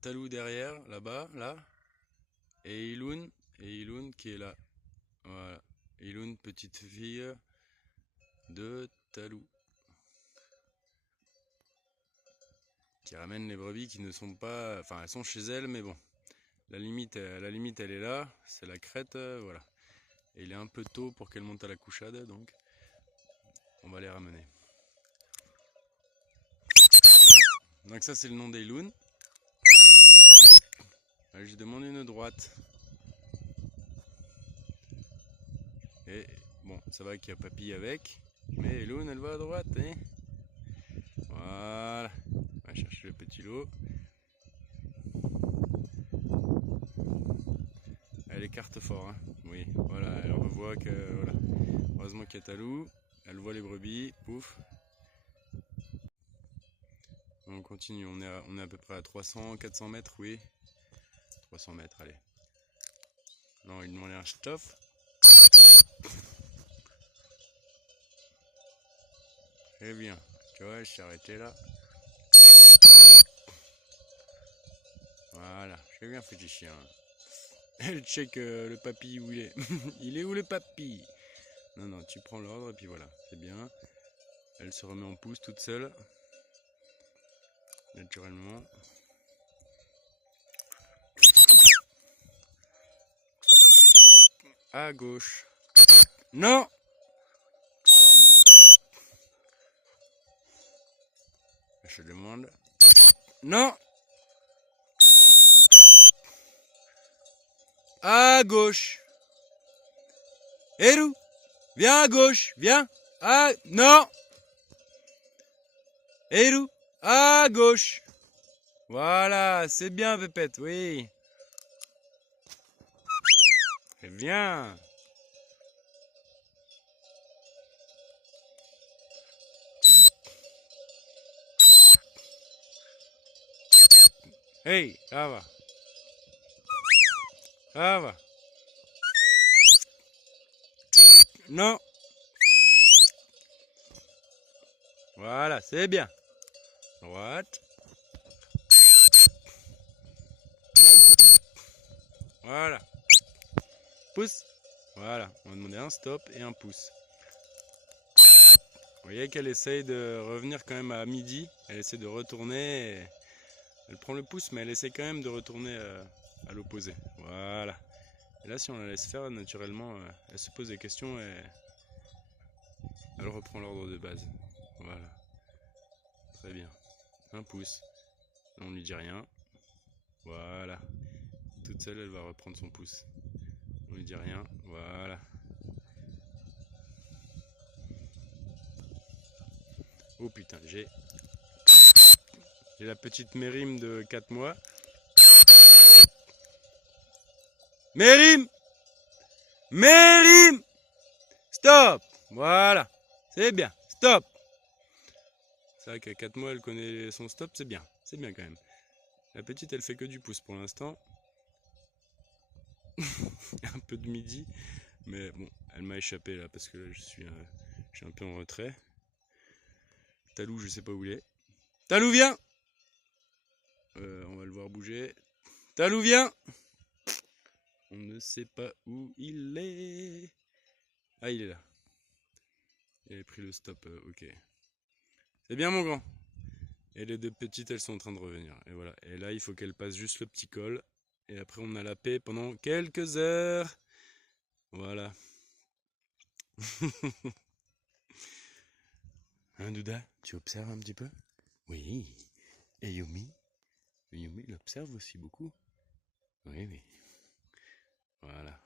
Talou derrière, là-bas, là. Et Iloun qui est là. Voilà. Iloun, petite fille de Talou. Qui ramène les brebis qui ne sont pas... Enfin, elles sont chez elles, mais bon. La limite elle est là. C'est la crête, voilà. Et il est un peu tôt pour qu'elle monte à la couchade, donc on va les ramener. Donc ça, c'est le nom d'Eiloun. Je demande une droite. Et bon, ça va qu'il y a papy avec. Mais Eiloun, elle va à droite, hein. Voilà. On va chercher le petit lot. Elle écarte fort, hein. Oui, voilà, elle revoit que... Voilà. Heureusement qu'il y a Talou. Elle voit les brebis. Pouf. On continue, on est à peu près à 300-400 mètres, oui. 300 mètres, allez. Non, il demandait un stop. Eh bien, tu vois, je suis arrêté là. Voilà, j'ai bien fait du chien. Elle check le papy où il est. Il est où le papy? Non, non, tu prends l'ordre et puis voilà, c'est bien. Elle se remet en pouce toute seule. Naturellement. À gauche. Non! Je demande. Non! À gauche. Hérou, viens à gauche, viens. Ah, non! Hérou, à gauche. Voilà, c'est bien, Pépette, oui. C'est bien. Hey, ça va. Ça va. Non. Voilà, c'est bien. Droite. Voilà. Pouce. Voilà, on va demander un stop et un pouce. Vous voyez qu'elle essaye de revenir quand même à midi. Elle essaie de retourner. Elle prend le pouce, mais elle essaie quand même de retourner à l'opposé. Voilà. Et là, si on la laisse faire, naturellement, elle se pose des questions et elle reprend l'ordre de base. Voilà. Très bien. Un pouce. On ne lui dit rien. Voilà. Toute seule, elle va reprendre son pouce. On lui dit rien. Voilà. Oh putain, j'ai la petite Mérim de 4 mois. Mérim! Mérim! Stop! Voilà. C'est bien. Stop! C'est vrai qu'à 4 mois, elle connaît son stop, c'est bien. C'est bien quand même. La petite, elle fait que du pouce pour l'instant. Un peu de midi. Mais bon, elle m'a échappé là parce que là, je suis un peu en retrait. Talou, je sais pas où il est. Talou, viens! On va le voir bouger. Talou, viens! On ne sait pas où il est. Ah, il est là. Il a pris le stop, ok. C'est bien, mon grand. Et les deux petites, elles sont en train de revenir. Et voilà. Et là, il faut qu'elles passent juste le petit col. Et après, on a la paix pendant quelques heures. Voilà. Hein, Douda, tu observes un petit peu? Oui. Et Yumi? Yumi l'observe aussi beaucoup. Oui, oui. Voilà.